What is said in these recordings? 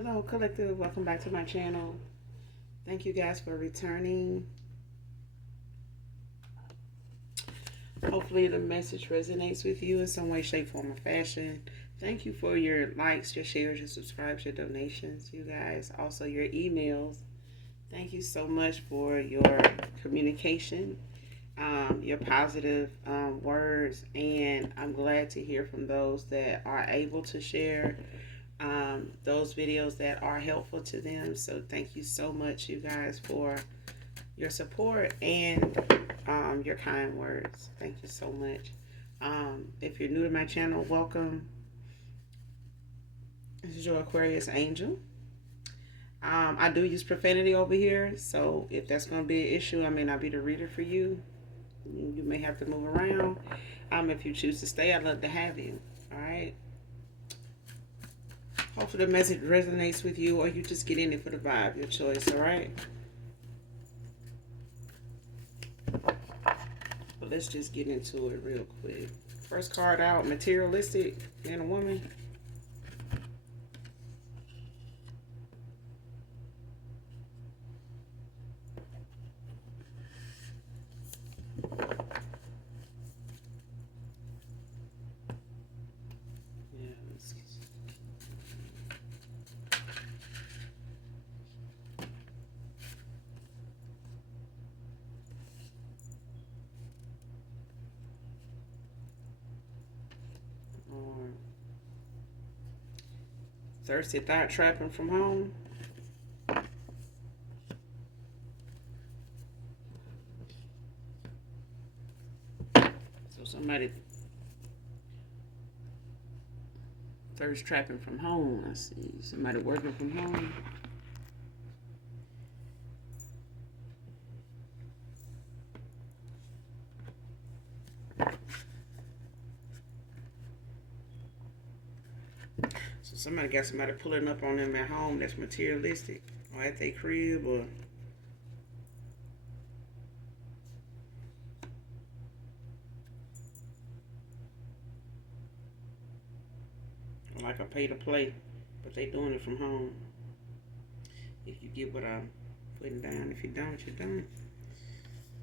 Hello, collective. Welcome back to my channel. Thank you guys for returning. Hopefully, the message resonates with you in some way, shape, form, or fashion. Thank you for your likes, your shares, your subscribes, your donations, you guys. Also, your emails. Thank you so much for your communication, your positive words, and I'm glad to hear from those that are able to share those videos that are helpful to them. So thank you so much, you guys, for your support and your kind words. Thank you so much. If you're new to my channel, welcome. This is your Aquarius angel. I do use profanity over here, so if that's going to be an issue, I may not be the reader for you. You may have to move around. If you choose to stay, I'd love to have you. All right. Hopefully the message resonates with you, or you just get in it for the vibe. Your choice. All right. But let's just get into it real quick. First card out, Materialistic, man or woman. Yeah, or thirsty thought trapping from home. So somebody thirst trapping from home. I see somebody working from home. So somebody got somebody pulling up on them at home that's materialistic, or at their crib, or like a pay to play, but they doing it from home. If you get what I'm putting down, if you don't, you don't.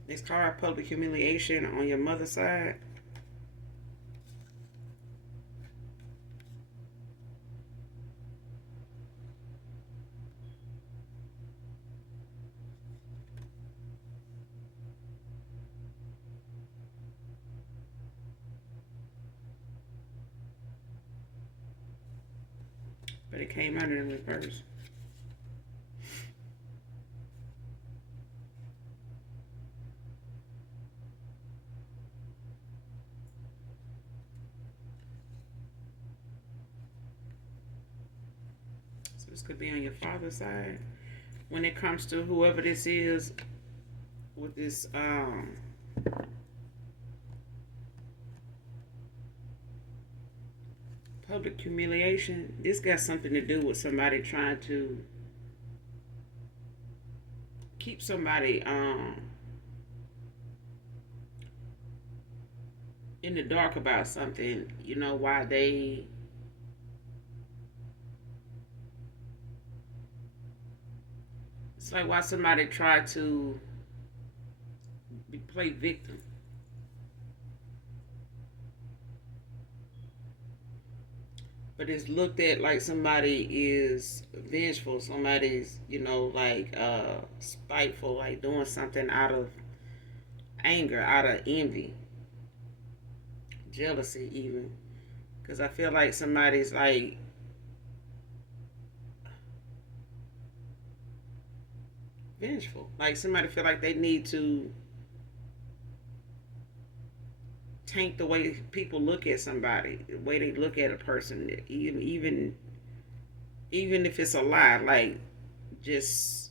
Next card, public humiliation on your mother's side. But it came out in reverse. So this could be on your father's side. When it comes to whoever this is with this public humiliation, this got something to do with somebody trying to keep somebody in the dark about something, you know, why they it's like why somebody tried to play victim. But it's looked at like somebody is vengeful, somebody's, you know, like spiteful, like doing something out of anger, out of envy, jealousy even. Because I feel like somebody's like vengeful. Like somebody feel like they need to tank the way people look at somebody, the way they look at a person, even if it's a lie, like just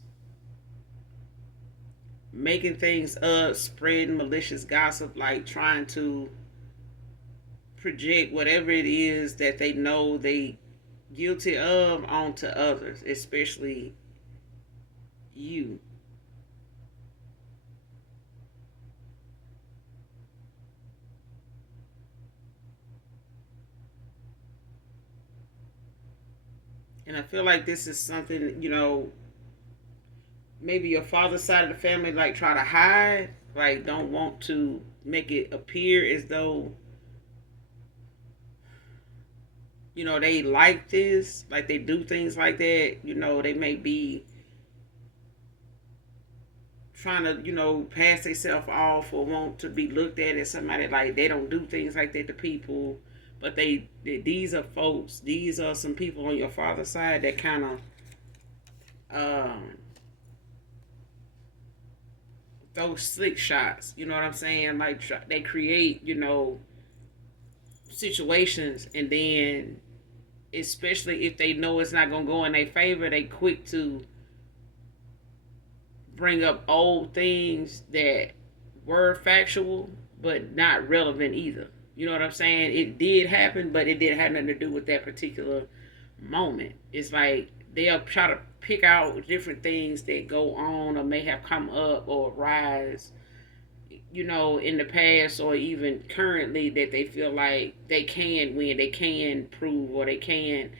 making things up, spreading malicious gossip, like trying to project whatever it is that they know they guilty of onto others, especially you. And I feel like this is something, maybe your father's side of the family like try to hide, like don't want to make it appear as though they like this, like they do things like that. They may be trying to pass themselves off or want to be looked at as somebody like they don't do things like that to people. But these are folks, these are some people on your father's side that kind of um those slick shots, you know what I'm saying? Like they create, situations, and then especially if they know it's not gonna go in their favor, they quick to bring up old things that were factual but not relevant either. You know what I'm saying? It did happen, but it didn't have nothing to do with that particular moment. It's like they'll try to pick out different things that go on or may have come up or rise, in the past or even currently, that they feel like they can win, they can prove, or they can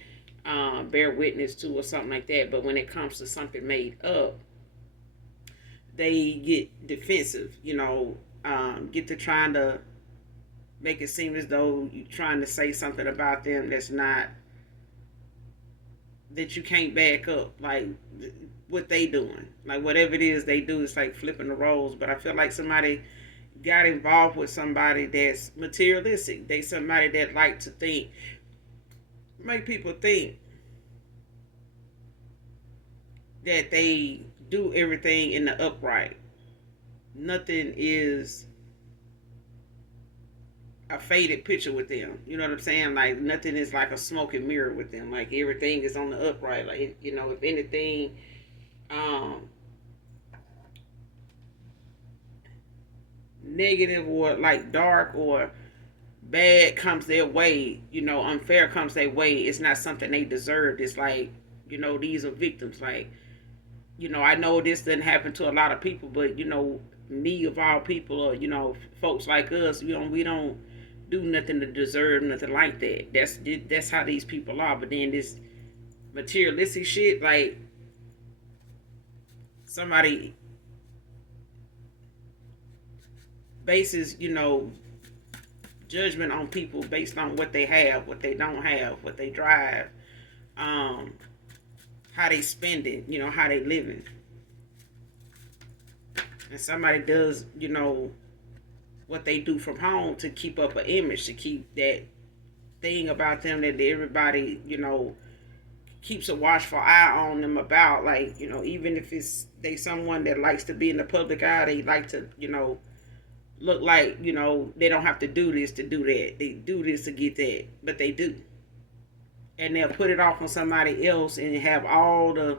bear witness to, or something like that. But when it comes to something made up, they get defensive, get to trying to make it seem as though you're trying to say something about them that's not, that you can't back up, like what they doing, like whatever it is they do, it's like flipping the roles. But I feel like somebody got involved with somebody that's materialistic. They somebody that like to think, make people think that they do everything in the upright. Nothing is a faded picture with them. You know what I'm saying? Like nothing is like a smoking mirror with them. Like everything is on the upright. Like if anything, um, negative or like dark or bad comes their way, unfair comes their way, it's not something they deserved. It's like, these are victims. Like, I know this didn't happen to a lot of people, but me of all people, or folks like us, we don't do nothing to deserve nothing like that. That's how these people are. But then this materialistic shit, like somebody bases, judgment on people based on what they have, what they don't have, what they drive, um, how they spend it, how they living. And somebody does, what they do from home to keep up an image, to keep that thing about them that everybody, keeps a watchful eye on them about. Like, even if it's they someone that likes to be in the public eye, they like to, look like, they don't have to do this to do that. They do this to get that, but they do. And they'll put it off on somebody else and have all the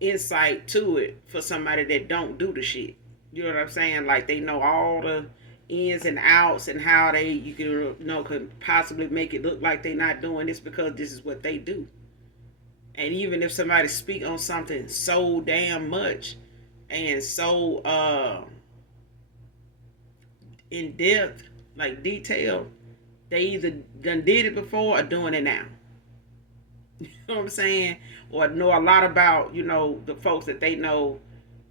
insight to it for somebody that don't do the shit. You know what I'm saying? Like they know all the ins and outs and how they could possibly make it look like they not doing this because this is what they do. And even if somebody speak on something so damn much and so in depth, like detail, they either done did it before or doing it now. You know what I'm saying? Or know a lot about, the folks that they know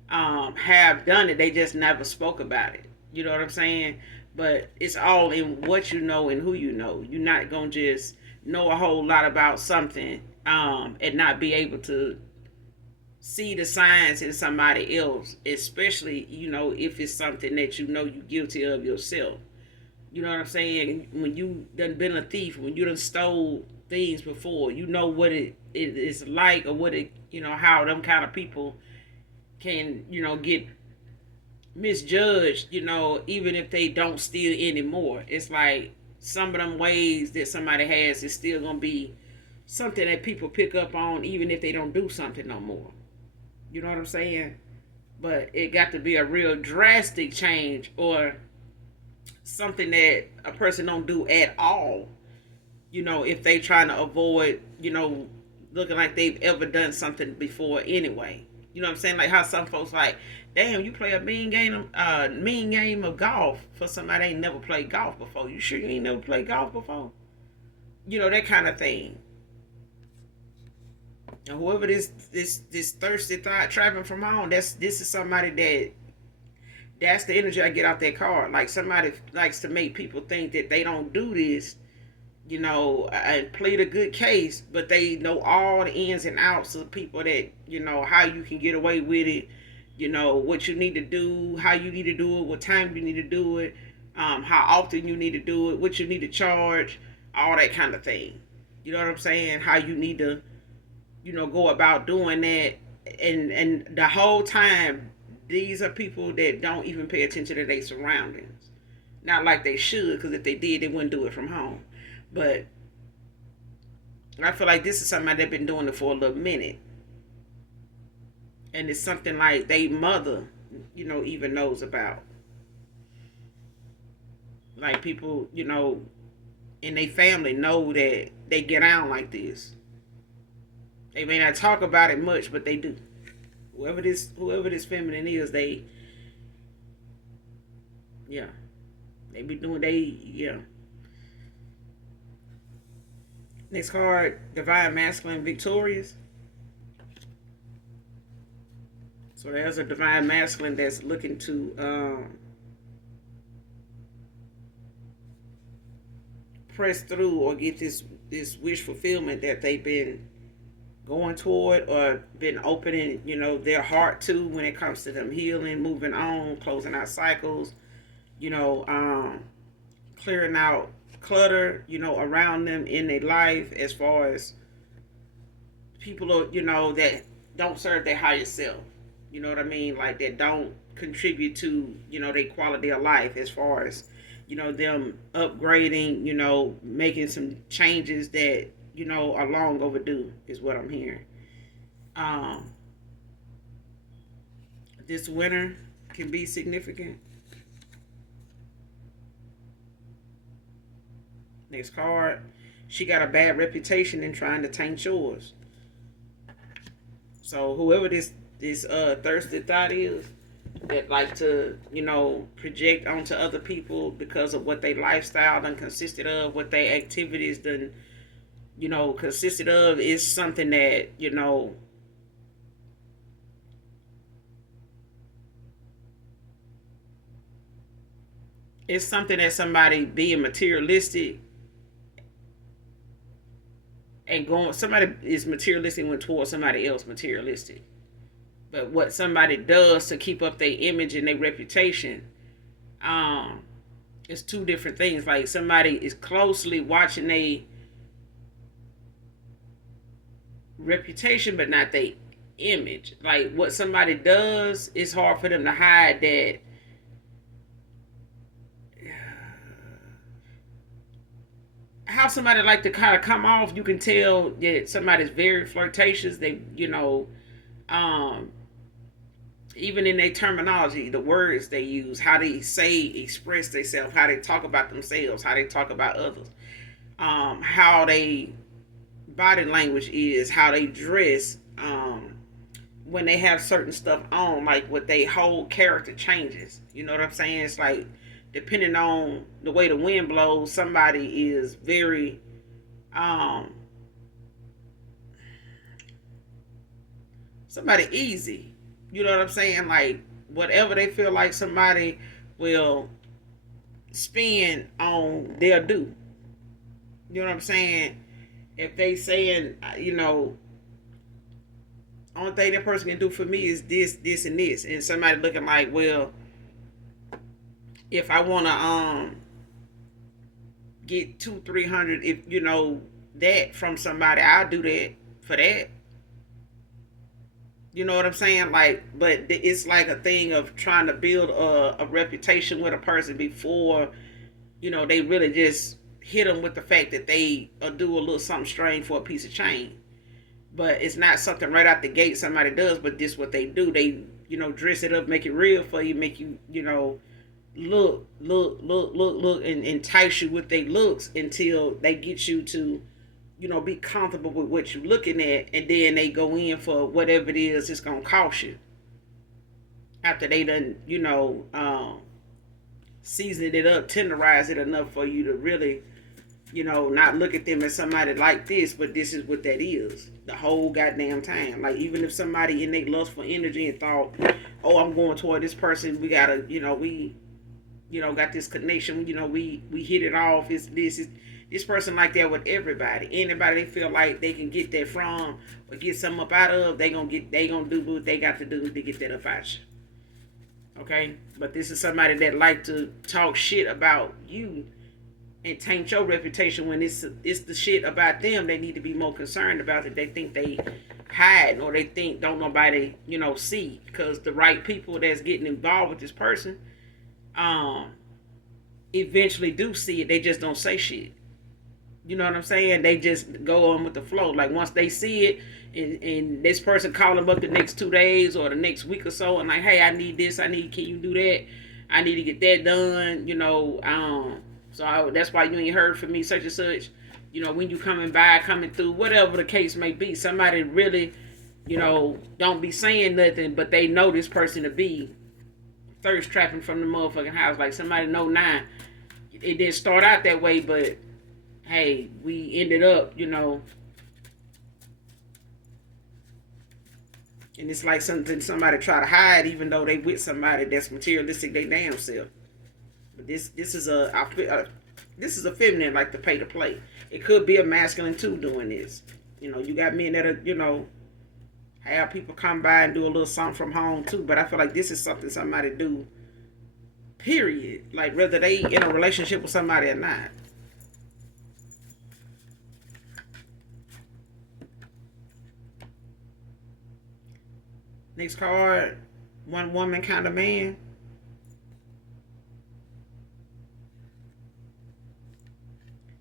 have done it. They just never spoke about it. You know what I'm saying? But it's all in what you know and who you know. You're not going to just know a whole lot about something and not be able to see the signs in somebody else, especially, if it's something that you're guilty of yourself. You know what I'm saying? When you done been a thief, when you done stole things before, you know what it is like, or what it, how them kind of people can, get misjudged, even if they don't steal anymore. It's like some of them ways that somebody has is still going to be something that people pick up on, even if they don't do something no more. You know what I'm saying? But it got to be a real drastic change, or something that a person don't do at all, if they trying to avoid, looking like they've ever done something before anyway. You know what I'm saying? Like how some folks like, damn, you play a mean game of golf for somebody ain't never played golf before. You sure you ain't never played golf before? That kind of thing. And whoever this thirsty thought trapping from home, this is somebody that's the energy I get out that card. Like somebody likes to make people think that they don't do this, and plead a good case, but they know all the ins and outs of people that, how you can get away with it, what you need to do, how you need to do it, what time you need to do it, how often you need to do it, what you need to charge, all that kind of thing. You know what I'm saying? How you need to, go about doing that. And the whole time, these are people that don't even pay attention to their surroundings. Not like they should, because if they did, they wouldn't do it from home. But I feel like this is somebody that's been doing it for a little minute. And it's something like they mother, even knows about. Like people, in their family know that they get on like this. They may not talk about it much, but they do. Whoever this feminine is, yeah, they be doing yeah. Next card, divine masculine victorious. So there's a divine masculine that's looking to press through or get this wish fulfillment that they've been going toward or been opening, their heart to when it comes to them healing, moving on, closing out cycles, clearing out clutter, around them in their life as far as people, that don't serve their higher self. You know what I mean? Like that don't contribute to, their quality of life as far as, them upgrading, making some changes that, are long overdue is what I'm hearing. Um, this winter can be significant. Next card, she got a bad reputation in trying to taint yours. So whoever this thirsty thought is that like to, project onto other people because of what their lifestyle done consisted of, what their activities done, consisted of, is something that, it's something that somebody being materialistic and going, somebody is materialistic when towards somebody else materialistic. But what somebody does to keep up their image and their reputation, um, is two different things. Like somebody is closely watching their reputation, but not their image. Like what somebody does, it's hard for them to hide that. How somebody like to kind of come off, you can tell that somebody's very flirtatious. They, um, even in their terminology, the words they use, how they express themselves, how they talk about themselves, how they talk about others, how they body language is, how they dress, when they have certain stuff on, like what they whole character changes. You know what I'm saying? It's like depending on the way the wind blows, somebody is very somebody easy. You know what I'm saying? Like whatever they feel like somebody will spend on, they'll do. You know what I'm saying? If they saying, only thing that person can do for me is this, this, and this, and somebody looking like, well, if I wanna get 200-300, if that from somebody, I'll do that for that. You know what I'm saying? Like, but it's like a thing of trying to build a reputation with a person before, they really just hit them with the fact that they do a little something strange for a piece of chain. But it's not something right out the gate somebody does, but this what they do. They, dress it up, make it real for you, make you, look, and entice you with their looks until they get you to, be comfortable with what you're looking at, and then they go in for whatever it is it's gonna cost you. After they done, season it up, tenderize it enough for you to really not look at them as somebody like this, but this is what that is the whole goddamn time. Like, even if somebody in their lustful energy and thought, oh, I'm going toward this person, we gotta, we, got this connection, we hit it off. This person like that with everybody. Anybody they feel like they can get that from or get something up out of, they gonna do what they got to do to get that up out you. Okay? But this is somebody that like to talk shit about you and taint your reputation when it's the shit about them they need to be more concerned about, that they think they hide, or they think don't nobody see, because the right people that's getting involved with this person eventually do see it. They just don't say shit. You know what I'm saying? They just go on with the flow. Like, once they see it, and this person call them up the next 2 days or the next week or so, and like, hey, I need this, can you do that? I need to get that done. That's why you ain't heard from me, such and such. When you coming through, whatever the case may be. Somebody really, don't be saying nothing, but they know this person to be thirst trapping from the motherfucking house. Like, somebody know now. It didn't start out that way, but hey, we ended up, and it's like something somebody try to hide, even though they with somebody that's materialistic they damn self. But this is a feminine like to pay to play. It could be a masculine too doing this. You got men that are, have people come by and do a little something from home too. But I feel like this is something somebody do, period. Like, whether they in a relationship with somebody or not. Next card, one woman kind of man.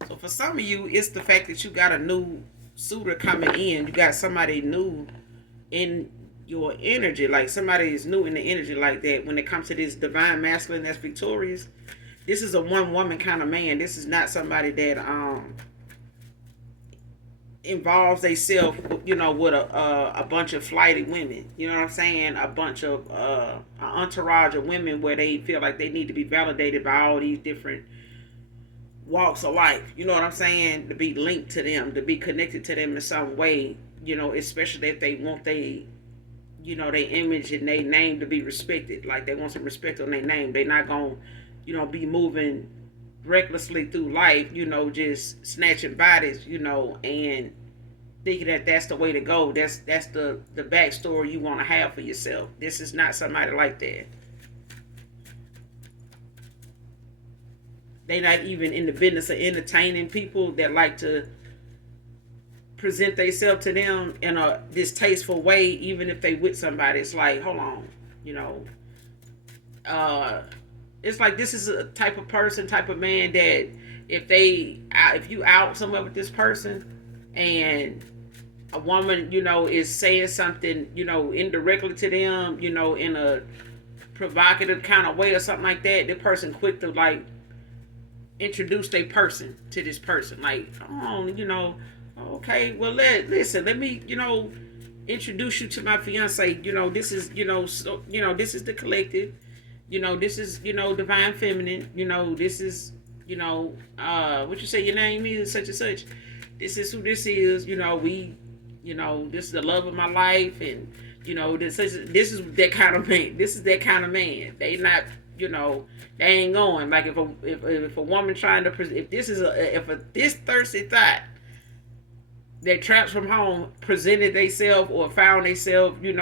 So for some of you, it's the fact that you got a new suitor coming in. You got somebody new in your energy. Like, somebody is new in the energy like that. When it comes to this divine masculine that's victorious, this is a one woman kind of man. This is not somebody that involves themselves, with a bunch of flighty women. You know what I'm saying? A bunch of an entourage of women where they feel like they need to be validated by all these different walks of life. You know what I'm saying? To be linked to them, to be connected to them in some way. Especially if they want their image and their name to be respected. Like, they want some respect on their name. They're not gonna, be moving recklessly through life, just snatching bodies, and thinking that that's the way to go. That's the backstory you want to have for yourself. This is not somebody like that. They're not even in the business of entertaining people that like to present themselves to them in a distasteful way, even if they with somebody. It's like, hold on, it's like, this is a type of person, type of man that if you out somewhere with this person and a woman, is saying something, indirectly to them, in a provocative kind of way or something like that, the person quick to like introduce their person to this person. Like, oh, okay, well, listen, let me, introduce you to my fiance. This is, this is the collective. This is, divine feminine. This is, what you say your name is, such and such. This is who this is. We, this is the love of my life, and this is that kind of man. This is that kind of man. They not, they ain't going. Like, if a woman trying to, if this thirsty thought that traps from home presented themselves or found themselves, in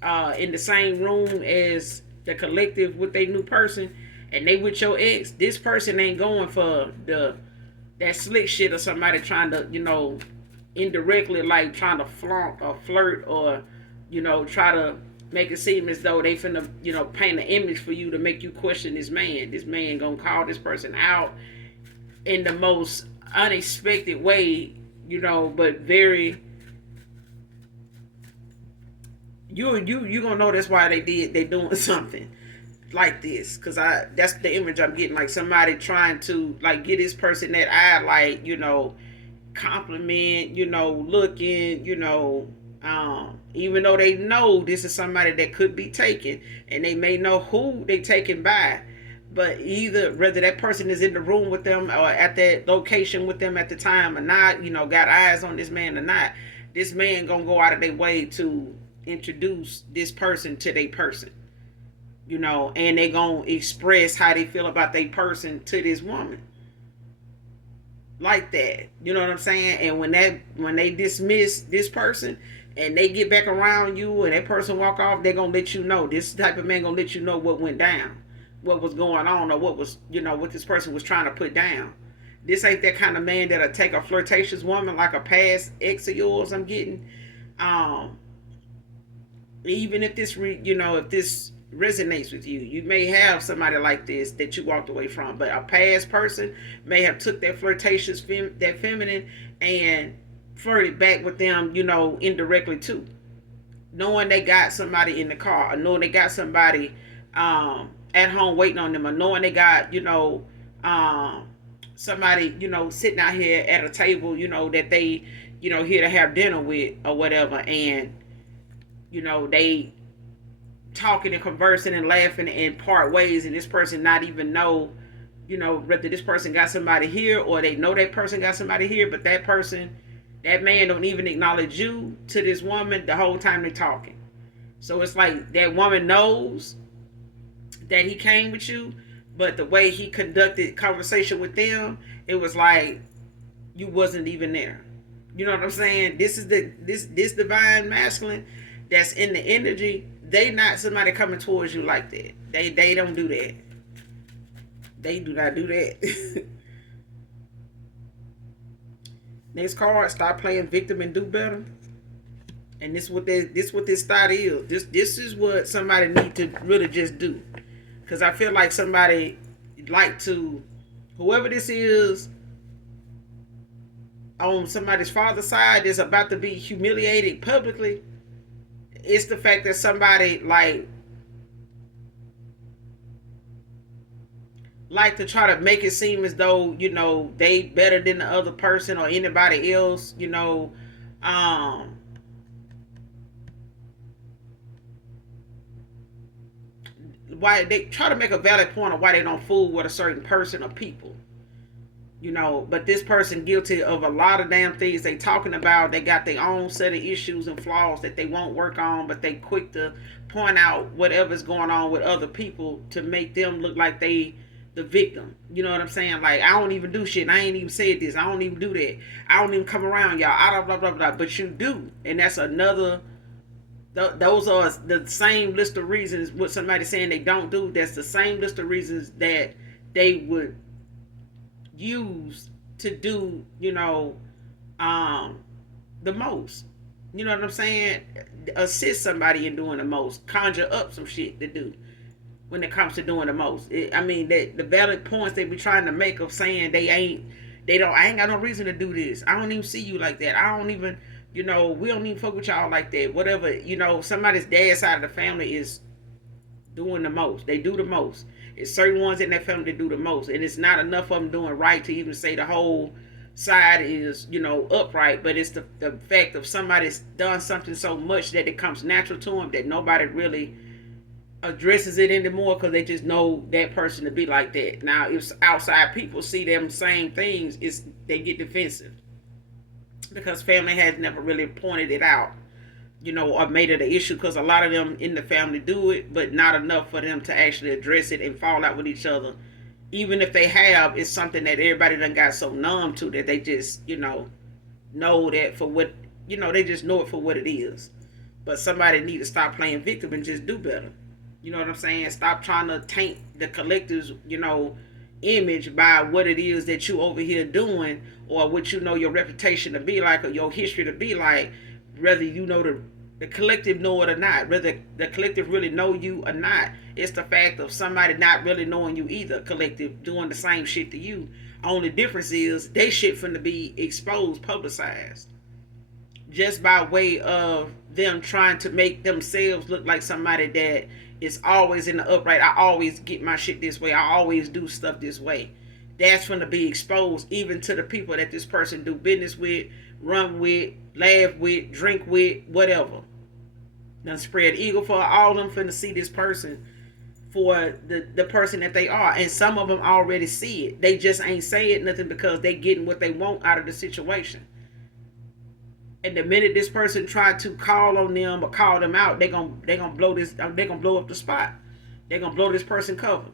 the same room as the collective with their new person, and they with your ex, this person ain't going for that slick shit or somebody trying to, indirectly, like, trying to flaunt or flirt or, try to make it seem as though they finna, paint an image for you to make you question this man. This man gonna call this person out in the most unexpected way, but very, you gonna know that's why they doing something like this, because that's the image I'm getting. Like, somebody trying to, like, get this person that I like, compliment, looking, even though they know this is somebody that could be taken, and they may know who they taken by, But either whether that person is in the room with them or at that location with them at the time or not, got eyes on this man or not, this man gonna go out of their way to introduce this person to their person, and they gonna express how they feel about their person to this woman like that. You know what I'm saying? And when they dismiss this person and they get back around you and that person walk off, they're gonna let you know. This type of man gonna let you know what went down, what was going on, or what was what this person was trying to put down. This ain't that kind of man that'll take a flirtatious woman like a past ex of yours. I'm getting, even if this if this resonates with you, you may have somebody like this that you walked away from, but a past person may have took that flirtatious that feminine and flirted back with them, indirectly too, knowing they got somebody in the car, or knowing they got somebody at home waiting on them, or knowing they got somebody sitting out here at a table that they here to have dinner with or whatever, and they talking and conversing and laughing and part ways, and this person not even know whether this person got somebody here or they know that person got somebody here, but that man don't even acknowledge you to this woman the whole time they're talking. So it's like that woman knows that he came with you, but the way he conducted conversation with them, it was like you wasn't even there. You know what I'm saying? This is this divine masculine that's in the energy. They not somebody coming towards you like that. They don't do that. They do not do that. Next card, stop playing victim and do better. And this what this thought is. This is what somebody need to really just do. Because I feel like somebody like to, whoever this is on somebody's father's side is about to be humiliated publicly. It's the fact that somebody like to try to make it seem as though they better than the other person or anybody else. Why they try to make a valid point of why they don't fool with a certain person or people. But this person guilty of a lot of damn things they talking about. They got their own set of issues and flaws that they won't work on, but they quick to point out whatever's going on with other people to make them look like they the victim. You know what I'm saying? Like, I don't even do shit. I ain't even said this. I don't even do that. I don't even come around y'all. I don't blah blah blah. But you do, and that's another. Those are the same list of reasons. What somebody saying they don't do. That's the same list of reasons that they would use to do the most. You know what I'm saying? Assist somebody in doing the most. Conjure up some shit to do when it comes to doing the most. The valid points they be trying to make of saying I ain't got no reason to do this. I don't even see you like that. I don't even we don't even fuck with y'all like that. Whatever, somebody's dad side of the family is doing the most. They do the most. It's certain ones in that family that do the most, and it's not enough of them doing right to even say the whole side is upright. But it's the fact of somebody's done something so much that it comes natural to them that nobody really addresses it anymore, because they just know that person to be like that. Now, if outside people see them same things, they get defensive because family has never really pointed it out. Or made it an issue, because a lot of them in the family do it, but not enough for them to actually address it and fall out with each other. Even if they have, it's something that everybody done got so numb to that they just, know that for what, they just know it for what it is. But somebody need to stop playing victim and just do better. You know what I'm saying? Stop trying to taint the collective's, image by what it is that you over here doing, or what your reputation to be like, or your history to be like, whether the collective know it or not, whether the collective really know you or not. It's the fact of somebody not really knowing you either, collective doing the same shit to you. Only difference is they shit finna be exposed, publicized, just by way of them trying to make themselves look like somebody that is always in the upright. I always get my shit this way. I always do stuff this way. That's finna be exposed even to the people that this person do business with, run with, laugh with, drink with, whatever. Done spread eagle for all of them finna see this person for the person that they are. And some of them already see it. They just ain't saying nothing because they getting what they want out of the situation. And the minute this person try to call on them or call them out, they gonna blow this. They gonna blow up the spot. They gonna blow this person cover.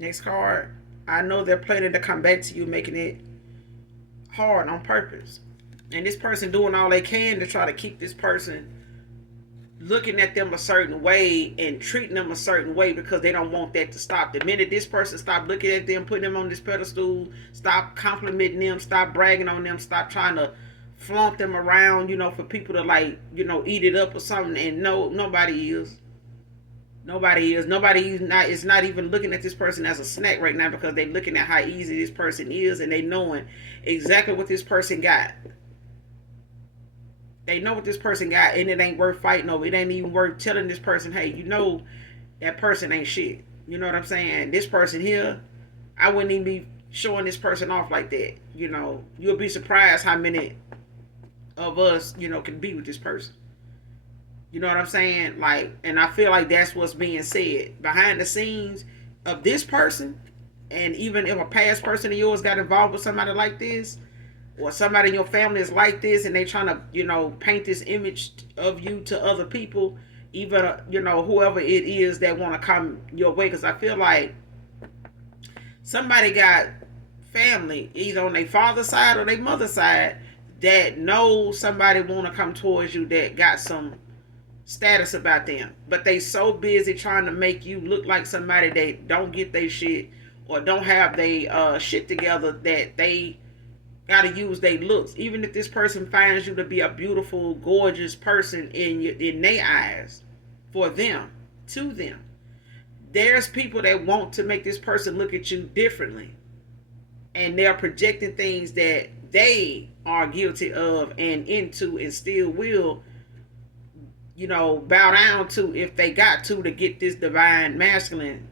Next card. I know they're planning to come back to you, making it hard on purpose. And this person doing all they can to try to keep this person looking at them a certain way and treating them a certain way because they don't want that to stop. The minute this person stop looking at them, putting them on this pedestal, stop complimenting them, stop bragging on them, stop trying to flaunt them around, for people to eat it up or something. And no, nobody is. Nobody is. Is not even looking at this person as a snack right now because they're looking at how easy this person is and they knowing exactly what this person got. They know what this person got, and it ain't worth fighting over. It ain't even worth telling this person, hey, that person ain't shit. You know what I'm saying? This person here, I wouldn't even be showing this person off like that. You'll be surprised how many of us, can be with this person. You know what I'm saying? And I feel like that's what's being said behind the scenes of this person. And even if a past person of yours got involved with somebody like this, or somebody in your family is like this and they trying to, paint this image of you to other people, even, whoever it is that want to come your way. Because I feel like somebody got family, either on their father's side or their mother's side, that knows somebody want to come towards you that got some status about them. But they so busy trying to make you look like somebody that don't get their shit or don't have their shit together that they gotta use their looks. Even if this person finds you to be a beautiful, gorgeous person in their eyes, for them, to them, there's people that want to make this person look at you differently, and they're projecting things that they are guilty of and into, and still will, bow down to if they got to get this divine masculine,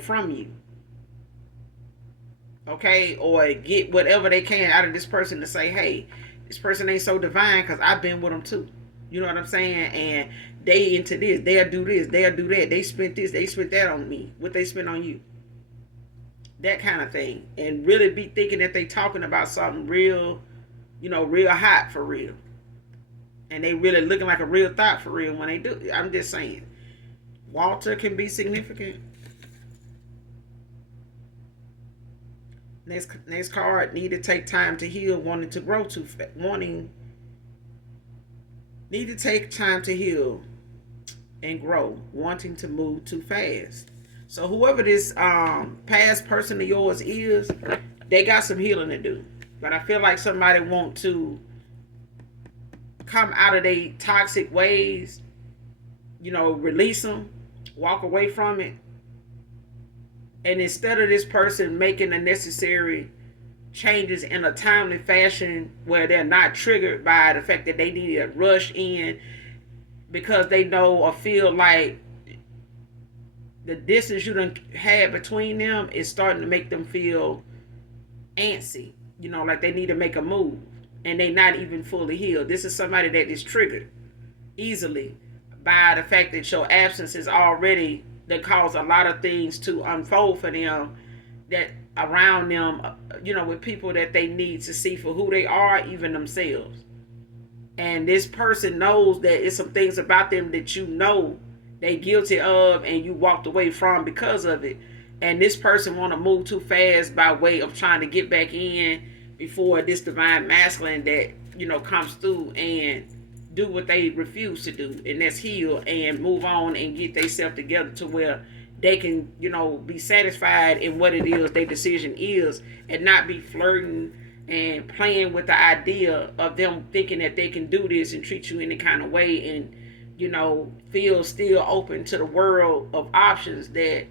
from you. Okay, or get whatever they can out of this person to say, hey, this person ain't so divine because I've been with them too. You know what I'm saying? And they into this, they'll do this, they'll do that. They spent this, they spent that on me. What they spent on you. That kind of thing. And really be thinking that they talking about something real, real hot for real. And they really looking like a real thought for real when they do. I'm just saying. Walter can be significant. Next card, need to take time to heal, need to take time to heal and grow, wanting to move too fast. So whoever this past person of yours is, they got some healing to do. But I feel like somebody want to come out of their toxic ways, release them, walk away from it. And instead of this person making the necessary changes in a timely fashion where they're not triggered by the fact that they need to rush in because they know or feel like the distance you done had between them is starting to make them feel antsy, like they need to make a move and they not even fully healed. This is somebody that is triggered easily by the fact that your absence is already that cause a lot of things to unfold for them that around them, with people that they need to see for who they are, even themselves. And this person knows that it's some things about them that they guilty of and you walked away from because of it. And this person want to move too fast by way of trying to get back in before this divine masculine that, comes through and do what they refuse to do, and that's heal and move on and get themselves together to where they can, be satisfied in what it is their decision is, and not be flirting and playing with the idea of them thinking that they can do this and treat you any kind of way and, feel still open to the world of options that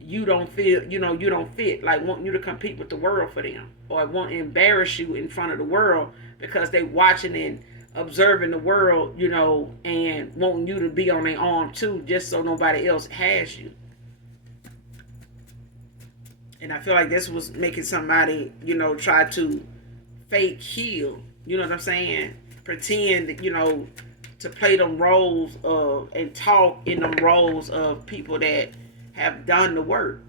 you don't feel, you don't fit, like wanting you to compete with the world for them, or want to embarrass you in front of the world because they watching and observing the world, and wanting you to be on their arm too, just so nobody else has you. And I feel like this was making somebody, try to fake heal. You know what I'm saying? Pretend that, to play them roles of and talk in them roles of people that have done the work,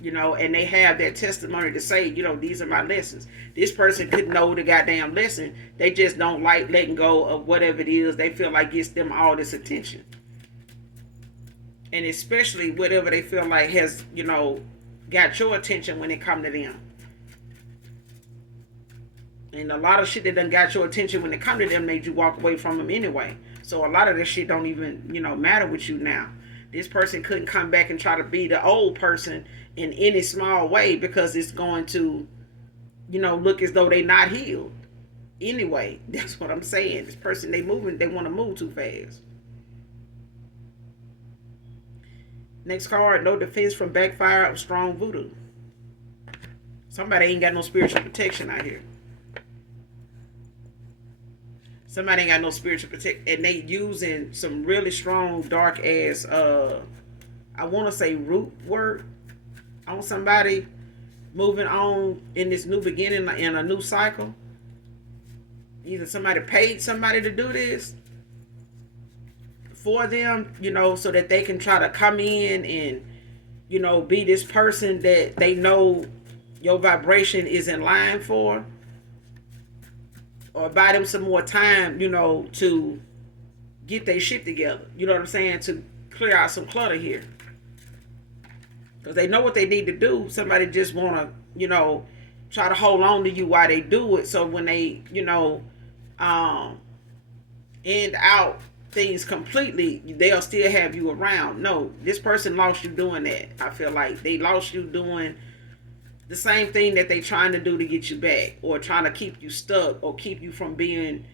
and they have that testimony to say, these are my lessons. This person could know the goddamn lesson. They just don't like letting go of whatever it is they feel like gets them all this attention. And especially whatever they feel like has, got your attention when it come to them. And a lot of shit that done got your attention when it come to them made you walk away from them anyway. So a lot of this shit don't even, matter with you now. This person couldn't come back and try to be the old person in any small way because it's going to, look as though they not healed. Anyway, that's what I'm saying. This person, they want to move too fast. Next card, no defense from backfire of strong voodoo. Somebody ain't got no spiritual protection out here. Somebody ain't got no spiritual protection, and they using some really strong, dark ass, I want to say root work on somebody moving on in this new beginning in a new cycle. Either somebody paid somebody to do this for them, so that they can try to come in and, be this person that they know your vibration is in line for. Or buy them some more time, to get their shit together. You know what I'm saying? To clear out some clutter here. Because they know what they need to do. Somebody just want to, try to hold on to you while they do it. So when they, end out things completely, they'll still have you around. No, this person lost you doing that. I feel like they lost you doing the same thing that they trying to do to get you back, or trying to keep you stuck, or keep you from being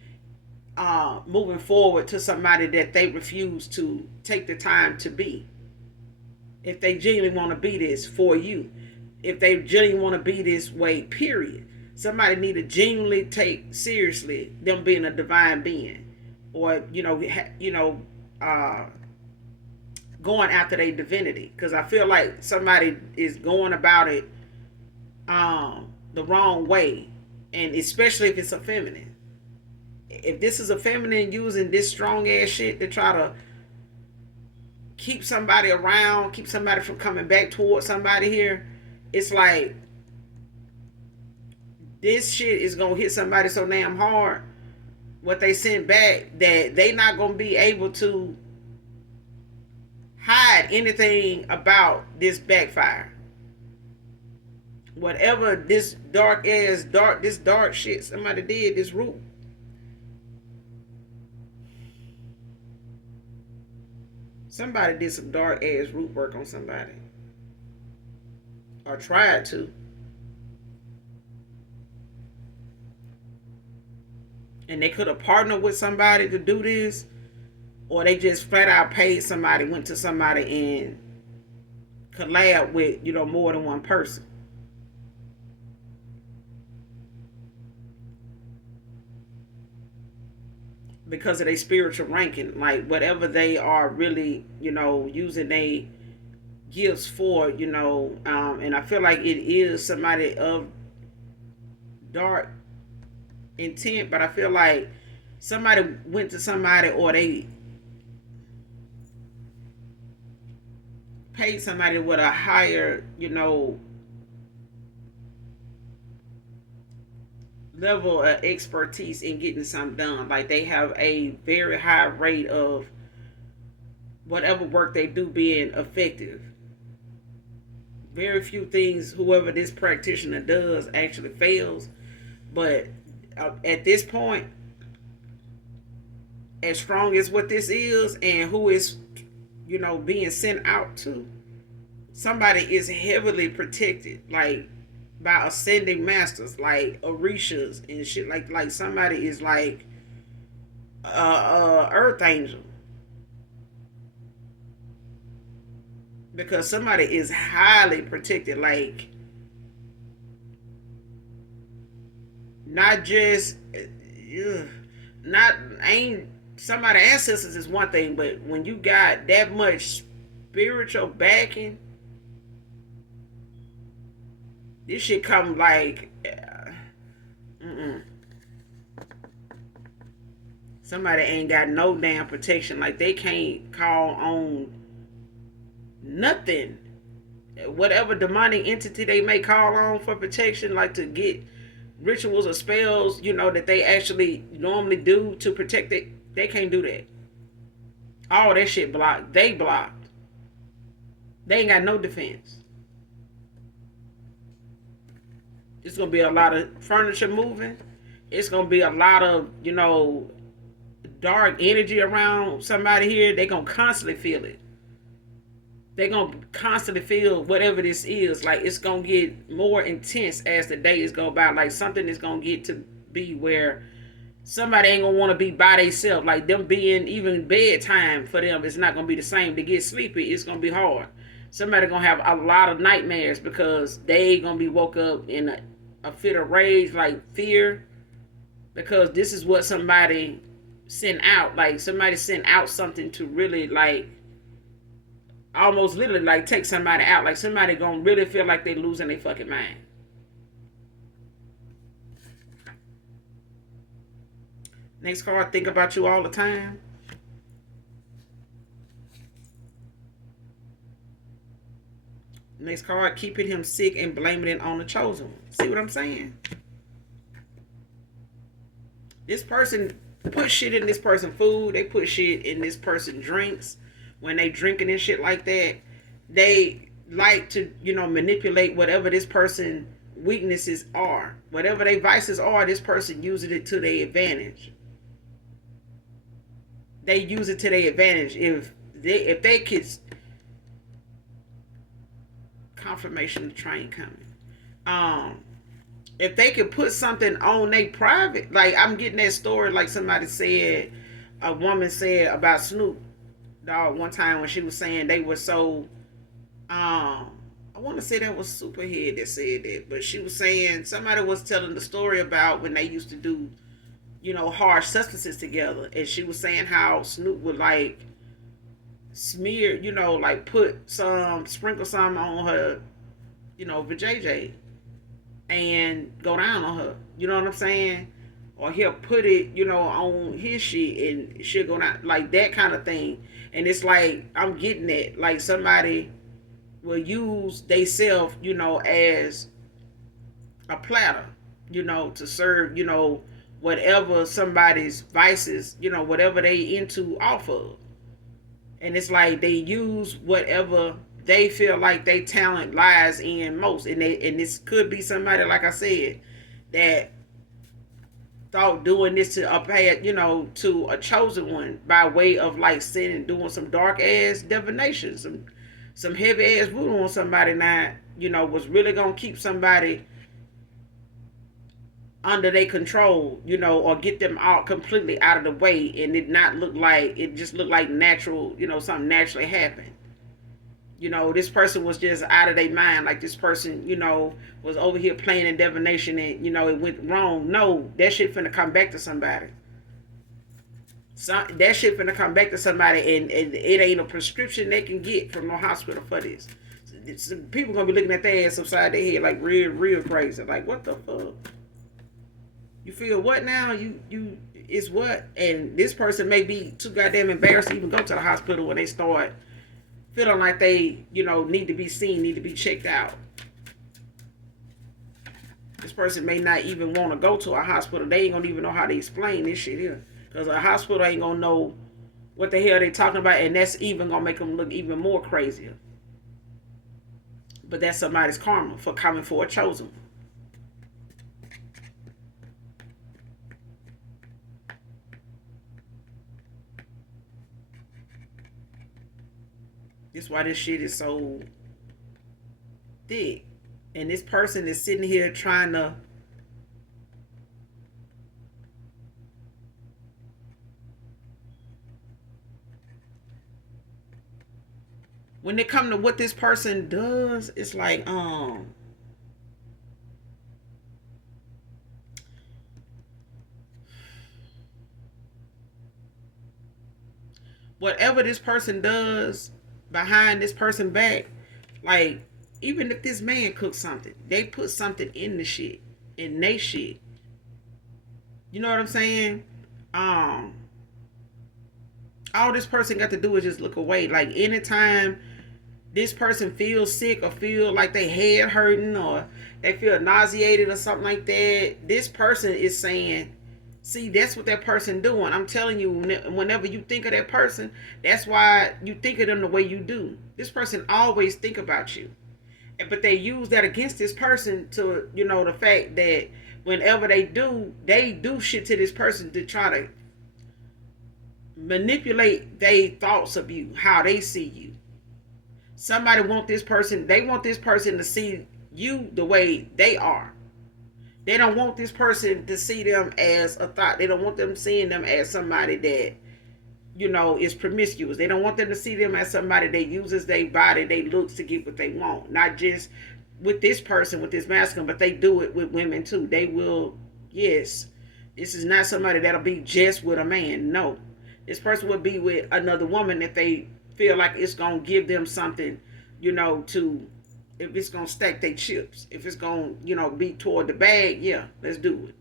moving forward to somebody that they refuse to take the time to be. If they genuinely want to be this for you, if they genuinely want to be this way, period. Somebody need to genuinely take seriously them being a divine being, or going after their divinity. Because I feel like somebody is going about it the wrong way, and especially if it's a feminine. If this is a feminine using this strong ass shit to try to keep somebody around, keep somebody from coming back towards somebody here, it's like this shit is gonna hit somebody so damn hard, what they sent back, that they not gonna be able to hide anything about this backfire. Whatever this dark shit somebody did, this root. Somebody did some dark ass root work on somebody. Or tried to. And they could have partnered with somebody to do this, or they just flat out paid somebody, went to somebody and collab with, more than one person. Because of their spiritual ranking, like whatever they are really, using their gifts for, and I feel like it is somebody of dark intent, but I feel like somebody went to somebody, or they paid somebody with a higher, level of expertise in getting something done. Like they have a very high rate of whatever work they do being effective. Very few things whoever this practitioner does actually fails. But at this point, as strong as what this is and who is, being sent out to, somebody is heavily protected. Like by ascending masters, like orishas and shit. Like somebody is like earth angel, because somebody is highly protected. Like not just not ain't somebody ancestors is one thing, but when you got that much spiritual backing, this shit come like Somebody ain't got no damn protection. Like they can't call on nothing. Whatever demonic entity they may call on for protection, like to get rituals or spells, that they actually normally do to protect it, they can't do that. All that shit blocked. They blocked. They ain't got no defense. It's gonna be a lot of furniture moving. It's gonna be a lot of, dark energy around somebody here. They gonna constantly feel it. They gonna constantly feel whatever this is. Like it's gonna get more intense as the days go by. Like something is gonna get to be where somebody ain't gonna want to be by themselves. Like them being even bedtime for them, it's not gonna be the same. To get sleepy, it's gonna be hard. Somebody gonna have a lot of nightmares because they gonna be woke up in a fit of rage, like fear, because this is what somebody sent out. Like somebody sent out something to really like almost literally like take somebody out. Like somebody gonna really feel like they losing their fucking mind. Next card, think about you all the time. Next card, keeping him sick and blaming it on the chosen one. See what I'm saying? This person put shit in this person food. They put shit in this person drinks. When they drinking and shit like that, they like to, manipulate whatever this person weaknesses are. Whatever their vices are, this person uses it to their advantage. They use it to their advantage. If they could, confirmation the train coming. If they could put something on they private, like I'm getting that story, like somebody said, a woman said about Snoop Dogg one time when she was saying they were so, I want to say that was Superhead that said that, but she was saying somebody was telling the story about when they used to do, harsh substances together, and she was saying how Snoop would like smear, like sprinkle some on her, vajayjay and go down on her. You know what I'm saying? Or he'll put it, on his shit and she'll go down, like that kind of thing. And it's like I'm getting it. Like somebody will use they self, as a platter, to serve, whatever somebody's vices, whatever they into off of. And it's like they use whatever they feel like their talent lies in most. And this could be somebody, like I said, that thought doing this to to a chosen one by way of like sitting and doing some dark ass divination, some heavy ass voodoo on somebody now, was really gonna keep somebody under their control, or get them out completely out of the way, and it just looked like natural, something naturally happened. This person was just out of their mind. Like this person, was over here playing in divination and, it went wrong. No, that shit finna come back to somebody. That shit finna come back to somebody, and it ain't a prescription they can get from no hospital for this. People gonna be looking at their ass upside their head like real crazy. Like, what the fuck? You feel what now? You is what? And this person may be too goddamn embarrassed to even go to the hospital when they start feeling like they, need to be seen, need to be checked out. This person may not even want to go to a hospital. They ain't gonna even know how to explain this shit here, because a hospital ain't gonna know what the hell they talking about, and that's even gonna make them look even more crazier. But that's somebody's karma for coming for a chosen one. That's why this shit is so thick. And this person is sitting here trying to when it come to what this person does, it's like whatever this person does behind this person back, like even if this man cooks something, they put something in the shit, in they shit. You know what I'm saying? All this person got to do is just look away. Like anytime this person feels sick or feel like they head hurting or they feel nauseated or something like that, this person is saying, see, that's what that person doing. I'm telling you, whenever you think of that person, that's why you think of them the way you do. This person always think about you. But they use that against this person to, the fact that whenever they do shit to this person to try to manipulate their thoughts of you, how they see you. Somebody they want this person to see you the way they are. They don't want this person to see them as a thought. They don't want them seeing them as somebody that, is promiscuous. They don't want them to see them as somebody that uses their body, their looks to get what they want. Not just with this person, with this masculine, but they do it with women too. They will, yes. This is not somebody that'll be just with a man. No. This person will be with another woman if they feel like it's going to give them something, if it's going to stack their chips. If it's going to, be toward the bag, yeah, let's do it.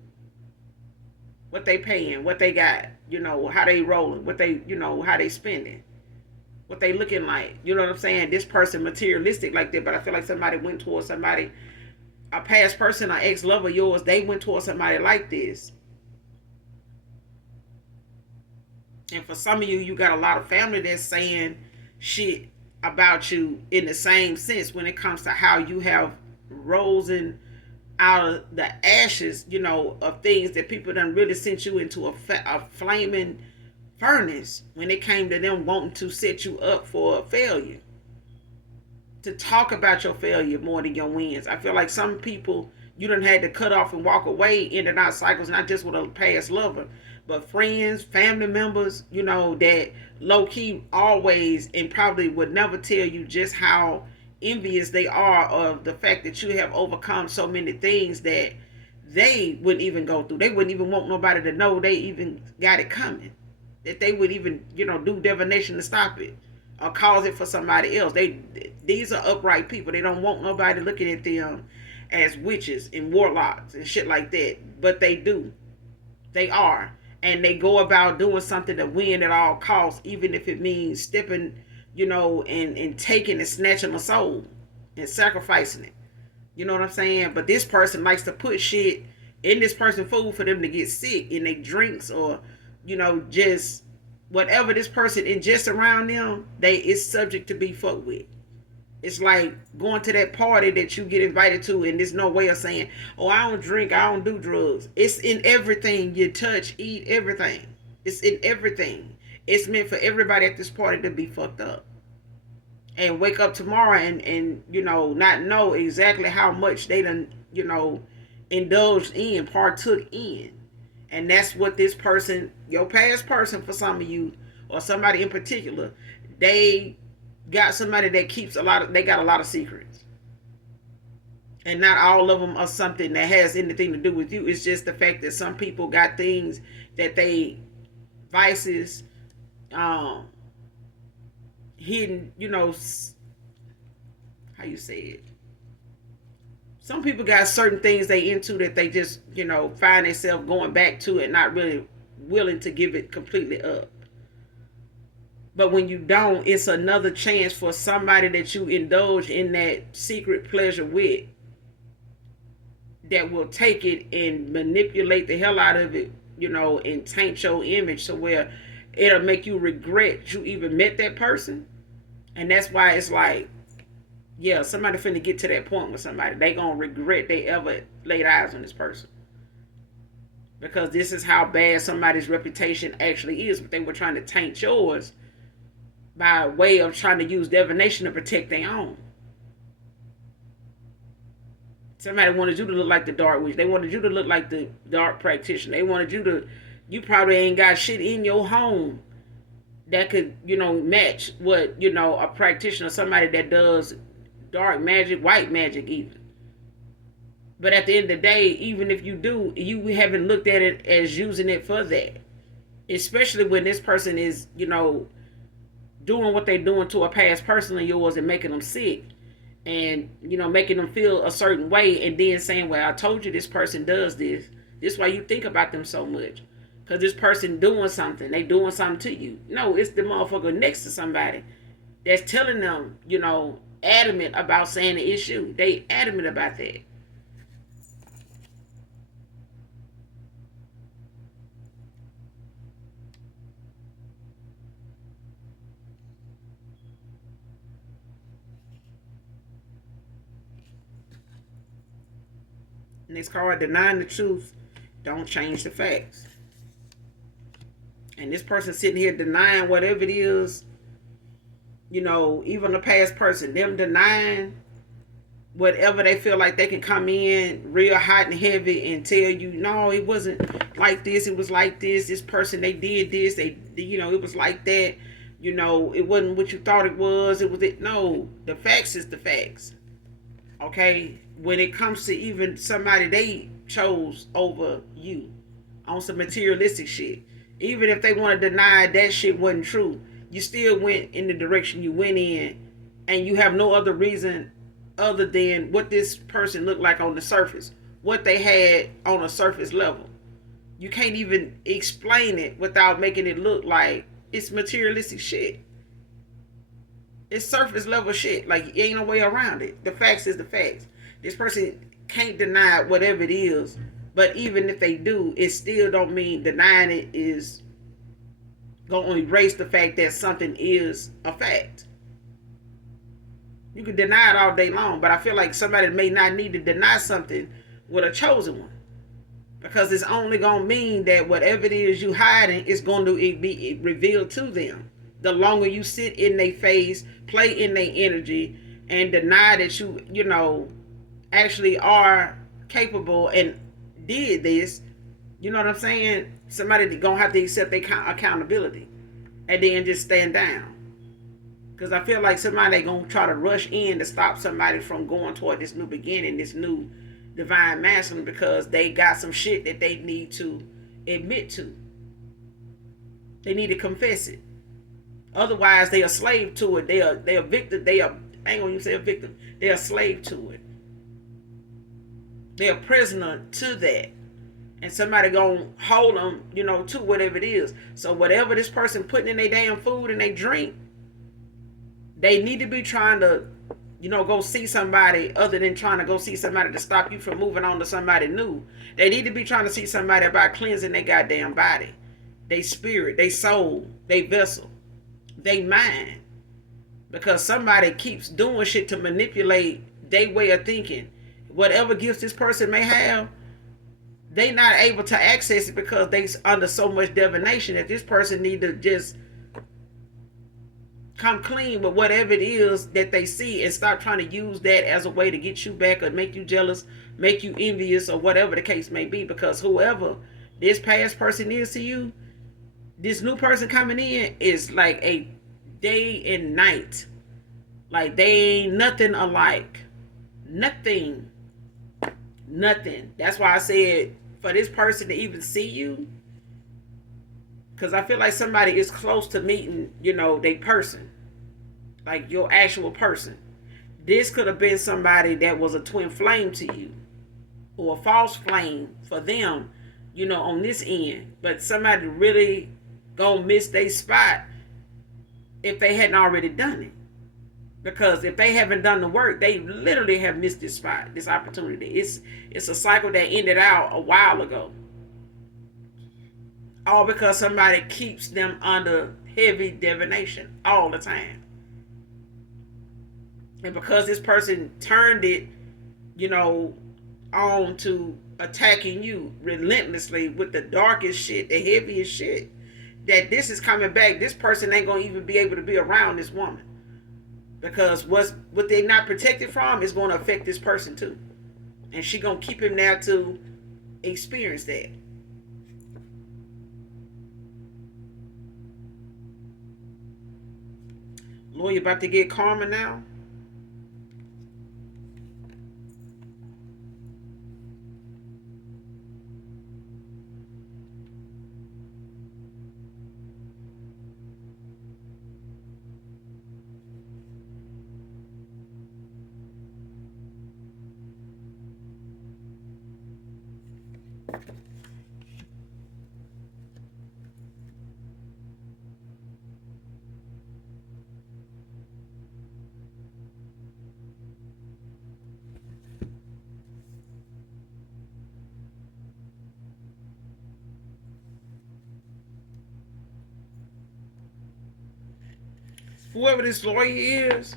What they paying, what they got, how they rolling, what they, how they spending, what they looking like. You know what I'm saying? This person materialistic like that, but I feel like somebody went towards somebody, a past person, an ex-lover of yours, they went towards somebody like this. And for some of you, you got a lot of family that's saying shit about you in the same sense when it comes to how you have risen out of the ashes, of things that people done really sent you into a flaming furnace when it came to them wanting to set you up for a failure. To talk about your failure more than your wins. I feel like some people you done had to cut off and walk away in and out cycles, not just with a past lover, but friends, family members, that low-key always and probably would never tell you just how envious they are of the fact that you have overcome so many things that they wouldn't even go through. They wouldn't even want nobody to know they even got it coming. That they would even, do divination to stop it or cause it for somebody else. These are upright people. They don't want nobody looking at them as witches and warlocks and shit like that. But they do. They are. And they go about doing something to win at all costs, even if it means stepping, and taking and snatching a soul and sacrificing it. You know what I'm saying? But this person likes to put shit in this person's food for them to get sick in their drinks or, just whatever this person ingests around them, it's subject to be fucked with. It's like going to that party that you get invited to and there's no way of saying, oh, I don't drink, I don't do drugs. It's in everything you touch, eat, everything. It's in everything. It's meant for everybody at this party to be fucked up. And wake up tomorrow and not know exactly how much they done, indulged in, partook in. And that's what this person, your past person for some of you, or somebody in particular, they got somebody that keeps they got a lot of secrets. And not all of them are something that has anything to do with you. It's just the fact that some people got things that vices, hidden, how you say it. Some people got certain things they into that they just, find themselves going back to it, not really willing to give it completely up. But when you don't, it's another chance for somebody that you indulge in that secret pleasure with that will take it and manipulate the hell out of it, and taint your image to where it'll make you regret you even met that person. And that's why it's like, yeah, somebody finna get to that point with somebody. They gonna regret they ever laid eyes on this person. Because this is how bad somebody's reputation actually is. But they were trying to taint yours by way of trying to use divination to protect their own. Somebody wanted you to look like the dark witch. They wanted you to look like the dark practitioner. They wanted you probably ain't got shit in your home that could, match what, a practitioner, somebody that does dark magic, white magic even. But at the end of the day, even if you do, you haven't looked at it as using it for that. Especially when this person is, doing what they're doing to a past person of yours and making them sick. And, making them feel a certain way and then saying, well, I told you this person does this. This is why you think about them so much. because this person doing something, they doing something to you. No, it's the motherfucker next to somebody that's telling them, adamant about saying the issue. They adamant about that. And it's called denying the truth. Don't change the facts. And this person sitting here denying whatever it is, even the past person, them denying whatever they feel like they can come in real hot and heavy and tell you, no, it wasn't like this, it was like this person, they did this, it was like that, it wasn't what you thought it was, no, the facts is the facts. Okay, when it comes to even somebody they chose over you on some materialistic shit, even if they want to deny that shit wasn't true, you still went in the direction you went in, and you have no other reason other than what this person looked like on the surface, what they had on a surface level. You can't even explain it without making it look like it's materialistic shit. It's surface level shit. Like, ain't no way around it. The facts is the facts. This person can't deny whatever it is, but even if they do, it still don't mean denying it is gonna erase the fact that something is a fact. You can deny it all day long, but I feel like somebody may not need to deny something with a chosen one, because it's only gonna mean that whatever it is you hiding is going to be revealed to them. The longer you sit in their face, play in their energy, and deny that you actually are capable and did this, you know what I'm saying? Somebody gonna have to accept their accountability and then just stand down. Because I feel like somebody gonna try to rush in to stop somebody from going toward this new beginning, this new divine masculine, because they got some shit that they need to admit to. They need to confess it. Otherwise, they are slave to it. They are victim. I ain't gonna even say a victim. They are slave to it. They are prisoner to that. And somebody gonna hold them, to whatever it is. So whatever this person putting in their damn food and they drink, they need to be trying to, go see somebody other than trying to go see somebody to stop you from moving on to somebody new. They need to be trying to see somebody about cleansing their goddamn body, their spirit, their soul, their vessel, their mind. Because somebody keeps doing shit to manipulate their way of thinking. Whatever gifts this person may have, they not able to access it because they under so much divination that this person need to just come clean with whatever it is that they see and stop trying to use that as a way to get you back or make you jealous, make you envious, or whatever the case may be. Because whoever this past person is to you, this new person coming in is like a day and night. Like, they ain't nothing alike. Nothing. That's why I said, for this person to even see you, because I feel like somebody is close to meeting, their person, like your actual person. This could have been somebody that was a twin flame to you, or a false flame for them, on this end. But somebody really gonna miss their spot if they hadn't already done it. Because if they haven't done the work, they literally have missed this spot, this opportunity. It's a cycle that ended out a while ago. All because somebody keeps them under heavy divination all the time. And because this person turned it, on to attacking you relentlessly with the darkest shit, the heaviest shit, that this is coming back. This person ain't gonna even be able to be around this woman. Because what they not protected from is going to affect this person too. And she going to keep him there to experience that. Lord, you about to get karma now? whoever this lawyer is,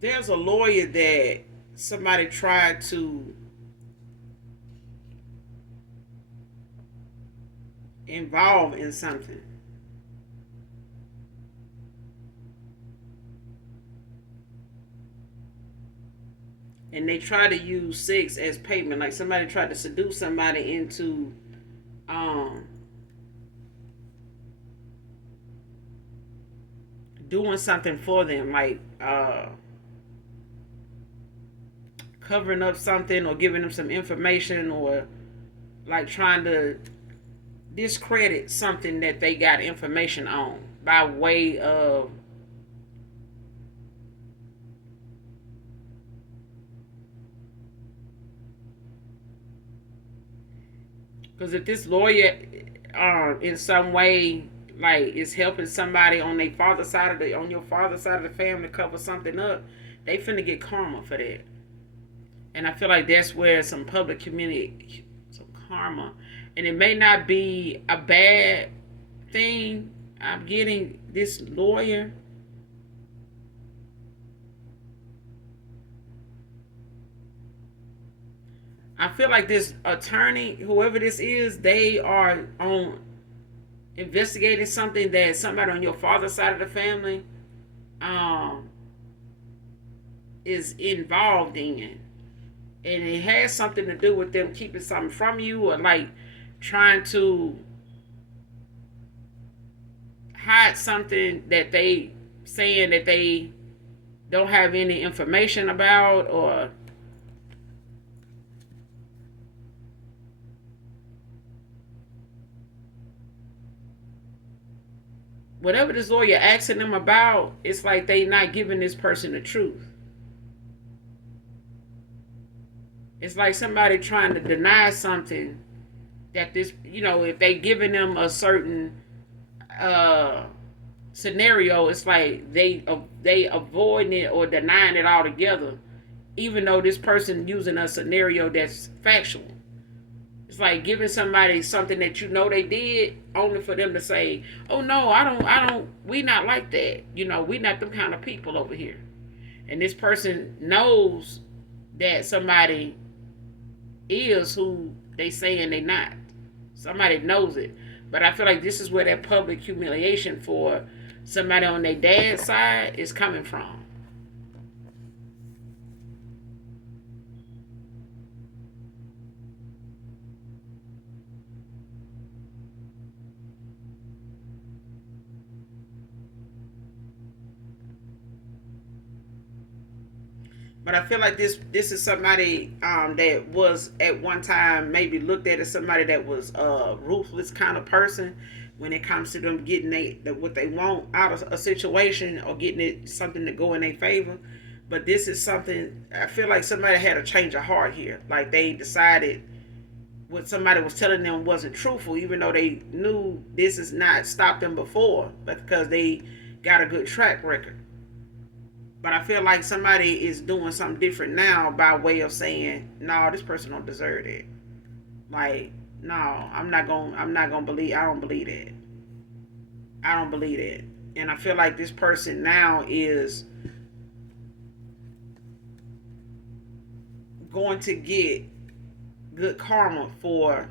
there's a lawyer that somebody tried to involve in something. And they try to use sex as payment. Like somebody tried to seduce somebody into um, doing something for them, like covering up something or giving them some information or like trying to discredit something that they got information on by way of because if this lawyer in some way like is helping somebody on their father's side of the on your father's side of the family cover something up, they finna get karma for that. And I feel like that's where some public community, some karma, and it may not be a bad thing. I'm getting this lawyer. I feel like this attorney, whoever this is, they are on investigating something that somebody on your father's side of the family um, is involved in, and it has something to do with them keeping something from you or like trying to hide something that they saying that they don't have any information about or whatever this lawyer asking them about. It's like they not giving this person the truth. It's like somebody trying to deny something that this, if they giving them a certain uh scenario, it's like they avoiding it or denying it altogether, even though this person using a scenario that's factual. It's like giving somebody something that they did, only for them to say, "Oh no, I don't. We not like that. We not them kind of people over here." And this person knows that somebody is who they saying they not. Somebody knows it, but I feel like this is where that public humiliation for somebody on their dad's side is coming from. But I feel like this is somebody that was at one time maybe looked at as somebody that was a ruthless kind of person when it comes to them getting what they want out of a situation or getting it something to go in their favor. But this is something I feel like somebody had a change of heart here. Like they decided what somebody was telling them wasn't truthful, even though they knew this has not stopped them before, but because they got a good track record. But I feel like somebody is doing something different now by way of saying, no, this person don't deserve it. Like, no, I'm not gonna believe I don't believe that. I don't believe that. And I feel like this person now is going to get good karma for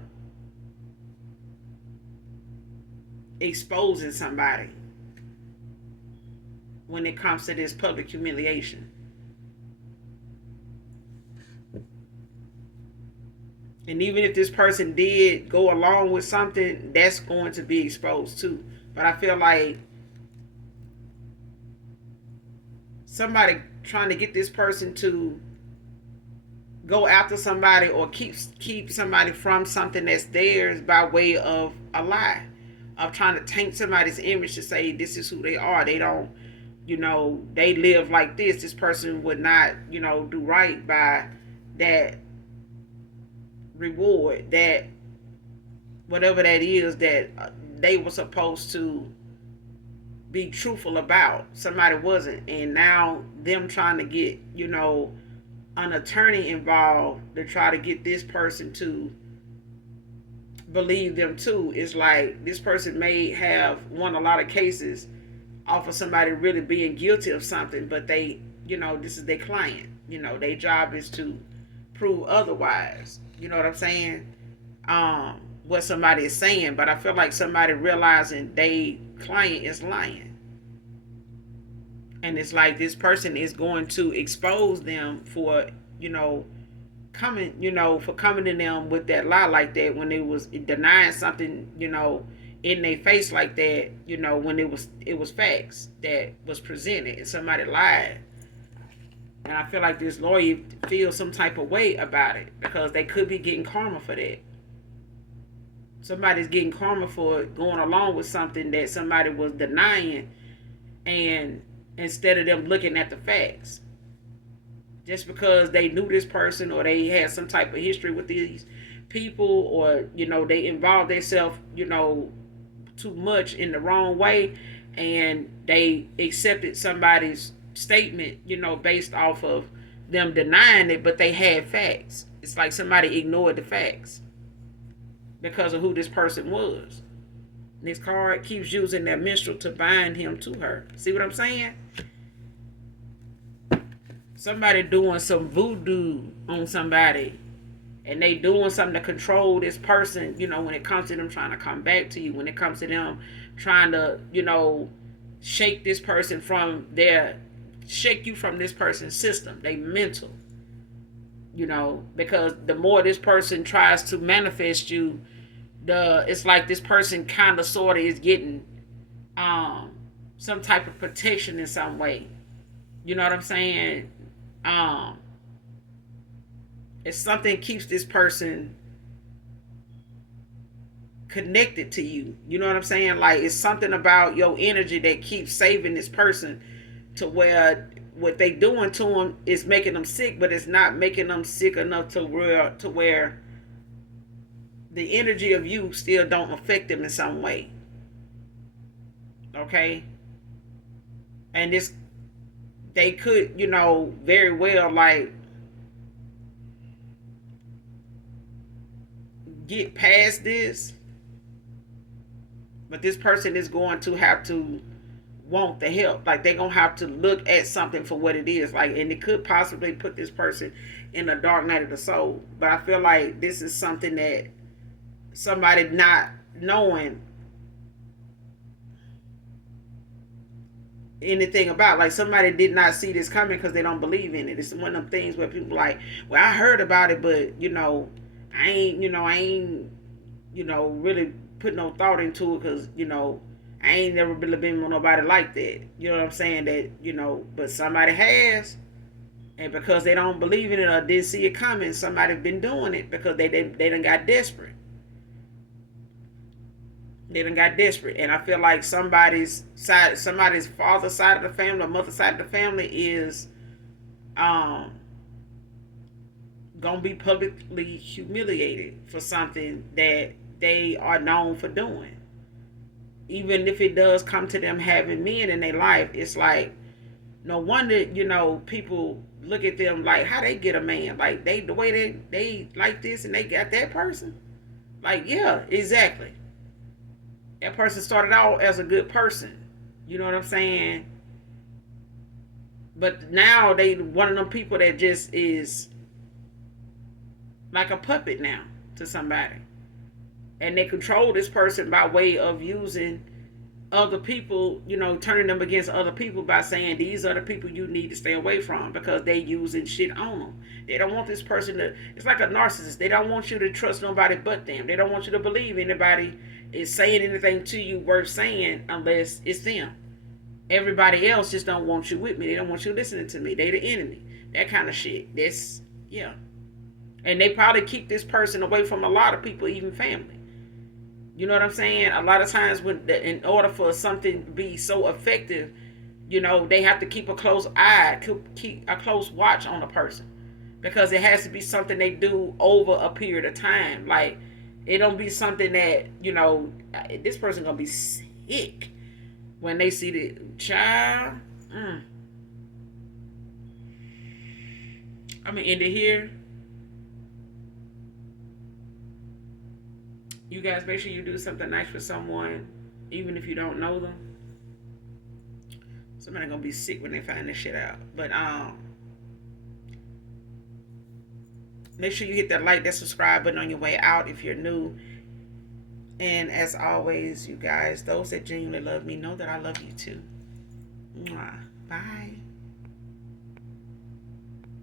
exposing somebody when it comes to this public humiliation. And even if this person did go along with something, that's going to be exposed too. But I feel like somebody trying to get this person to go after somebody or keep somebody from something that's theirs by way of a lie, of trying to taint somebody's image to say this is who they are. They don't, they live like this person would not, do right by that reward, that whatever that is that they were supposed to be truthful about. Somebody wasn't. And now them trying to get, an attorney involved to try to get this person to believe them too. It's like this person may have won a lot of cases off of somebody really being guilty of something, but they, this is their client. Their job is to prove otherwise. You know what I'm saying? What somebody is saying, but I feel like somebody realizing they client is lying. And it's like this person is going to expose them for, coming, for coming to them with that lie like that when it was denying something, in their face like that, when it was facts that was presented and somebody lied. And I feel like this lawyer feels some type of way about it because they could be getting karma for that. Somebody's getting karma for going along with something that somebody was denying, and instead of them looking at the facts. Just because they knew this person or they had some type of history with these people, or they involved themselves too much in the wrong way, and they accepted somebody's statement based off of them denying it, but they had facts. It's like somebody ignored the facts because of who this person was. And this card keeps using that minstrel to bind him to her. See what I'm saying? Somebody doing some voodoo on somebody, and they doing something to control this person, when it comes to them trying to come back to you, when it comes to them trying to, shake this person from shake you from this person's system, they mental, because the more this person tries to manifest you, it's like this person kind of sort of is getting some type of protection in some way. You know what I'm saying? It's something keeps this person connected to you. You know what I'm saying? Like it's something about your energy that keeps saving this person to where what they doing to them is making them sick, but it's not making them sick enough to where the energy of you still don't affect them in some way. Okay? And they could, very well like get past this, but this person is going to have to want the help. Like they're gonna have to look at something for what it is. Like, and it could possibly put this person in a dark night of the soul. But I feel like this is something that somebody not knowing anything about, like somebody did not see this coming because they don't believe in it. It's one of them things where people like, well, I heard about it, but I ain't really put no thought into it because I ain't never been with nobody like that. You know what I'm saying? That but somebody has, and because they don't believe in it or didn't see it coming, somebody's been doing it because they done got desperate. They done got desperate. And I feel like somebody's father side of the family or mother side of the family is gonna be publicly humiliated for something that they are known for doing. Even if it does come to them having men in their life, it's like no wonder people look at them like how they get a man, like the way they like this and they got that person. Like, yeah, exactly. That person started out as a good person. You know what I'm saying? But now they one of them people that just is like a puppet now to somebody. And they control this person by way of using other people, turning them against other people by saying these are the people you need to stay away from because they using shit on them. They don't want this person to, it's like a narcissist. They don't want you to trust nobody but them. They don't want you to believe anybody is saying anything to you worth saying unless it's them. Everybody else just don't want you with me. They don't want you listening to me. They the enemy. That kind of shit. Yeah. And they probably keep this person away from a lot of people, even family. You know what I'm saying? A lot of times in order for something to be so effective, they have to keep a close eye, keep a close watch on a person. Because it has to be something they do over a period of time. Like, it don't be something that, this person gonna be sick when they see the child. I'm gonna end it here. You guys, make sure you do something nice for someone, even if you don't know them. Somebody's gonna be sick when they find this shit out. But make sure you hit that like, that subscribe button on your way out if you're new. And as always, you guys, those that genuinely love me know that I love you too. Mwah. Bye.